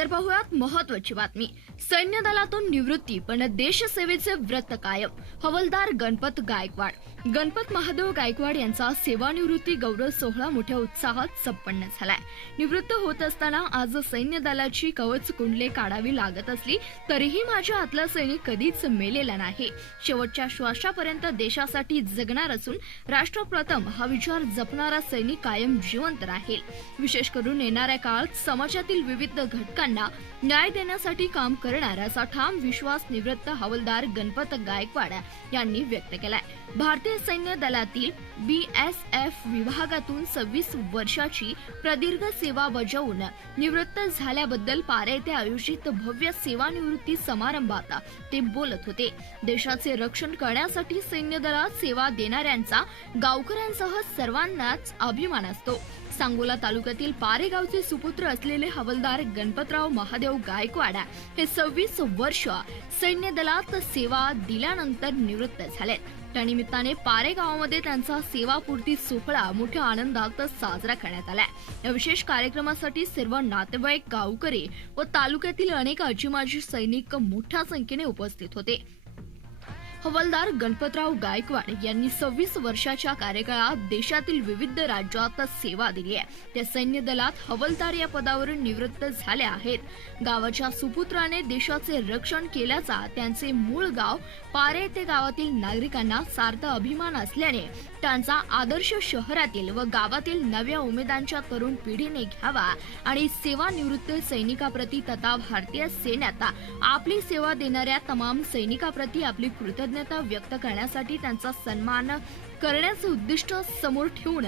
तर पाहूयात महत्त्वाची बातमी। सैन्य दलातून निवृत्ती पण देशसेवेचे व्रत कायम। हवालदार गणपत गायकवाड। गणपत महादेव गायकवाड यांचा सेवानिवृत्ती गौरव सोहळा मोठ्या उत्साहात संपन्न झालाय। निवृत्त होत असताना आज सैन्य दलाची कवच कुंडले काढावी लागत असली तरीही माझ्या आतला सैनिक कधीच मेलेला नाही। शेवटच्या श्वासापर्यंत देशासाठी जगणार असून राष्ट्रप्रथम हा विचार जपणारा सैनिक कायम जिवंत राहील। विशेष करून येणाऱ्या काळात समाजातील विविध घटकांना न्याय देण्यासाठी काम करणार असा ठाम विश्वास निवृत्त हवालदार गणपत गायकवाड यांनी व्यक्त केलाय। भारतीय सैन्य दलातील BSF विभागातून 26 वर्षाची प्रदीर्घ सेवा बजावून निवृत्त झाल्याबद्दल पारे येथे आयोजित भव्य सेवानिवृत्ती समारंभात ते बोलत होते। देशाचे रक्षण करण्यासाठी सैन्य दलात सेवा देणाऱ्यांचा गावकऱ्यांसह सर्वांनाच अभिमान असतो। सांगोला तालुक्यातील पारे गावचे सुपुत्र असलेले हवालदार गणपतराव महादेव गायकवाड हे 26 वर्ष सैन्य दलात सेवा दिल्यानंतर निवृत्त झाले। त्यानिमित्ताने पारे गावामध्ये त्यांचा सेवापूर्ती सोहळा मोठ्या आनंदात साजरा करण्यात आला। या विशेष कार्यक्रमासाठी सर्व नातेवाईक, गावकरी व तालुक्यातील अनेक आजी-माजी सैनिक मोठ्या संख्येने उपस्थित होते। हवालदार गणपतराव गायकवाड यांनी 26 वर्षाच्या कार्यकाळात देशातील विविध राज्यात सेवा दिली आहे। ते सैन्य दलात हवालदार या पदावरून निवृत्त झाले आहेत। गावाच्या सुपुत्राने देशाचे रक्षण केल्याचा त्यांचे मूळ गाव पारे येथे गावातील नागरिकांना सार्थ अभिमान असल्याने त्यांचा आदर्श शहरातील व गावातील नव्या उमेदांच्या तरुण पिढीने घ्यावा आणि सेवानिवृत्त सैनिकाप्रती तथा भारतीय सैन्यात आपली सेवा देणाऱ्या तमाम सैनिकाप्रती आपली कृतज्ञता व्यक्त करण्यासाठी त्यांचा सन्मान करण्याचे उद्दिष्ट समोर ठेवून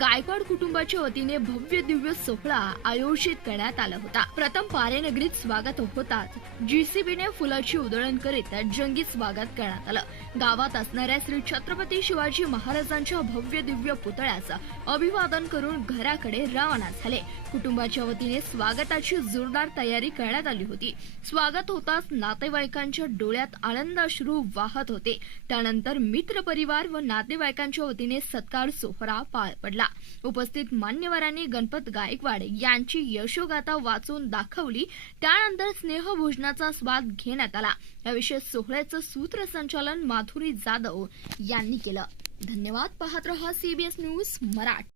गायकवाड कुटुंबाच्या वतीने भव्य दिव्य सोहळा आयोजित करण्यात आला होता। प्रथम पारे नगरीत स्वागत होताच GCBने फुलाची उधळण करीत जंगी स्वागत करण्यात आलं। गावात असणाऱ्या श्री छत्रपती शिवाजी महाराजांच्या भव्य दिव्य पुतळ्यास अभिवादन करून घराकडे रवाना झाले। कुटुंबाच्या वतीने स्वागताची जोरदार तयारी करण्यात आली होती। स्वागत होताच नातेवाईकांच्या डोळ्यात आनंद अश्रू वाहत होते। त्यानंतर मित्र परिवार व नातेवाईकांच्या वतीने सत्कार सोहळा पार पडला। उपस्थित मान्यवरांनी गणपत गायकवाड यांची यशोगाथा वाचून दाखवली। त्यानंतर स्नेहभोजनाचा स्वाद घेण्यात आला। या विशेष सोहळ्याचं सूत्रसंचालन माधुरी जाधव यांनी केलं। धन्यवाद। पाहत रहा CBS न्यूज मराठी।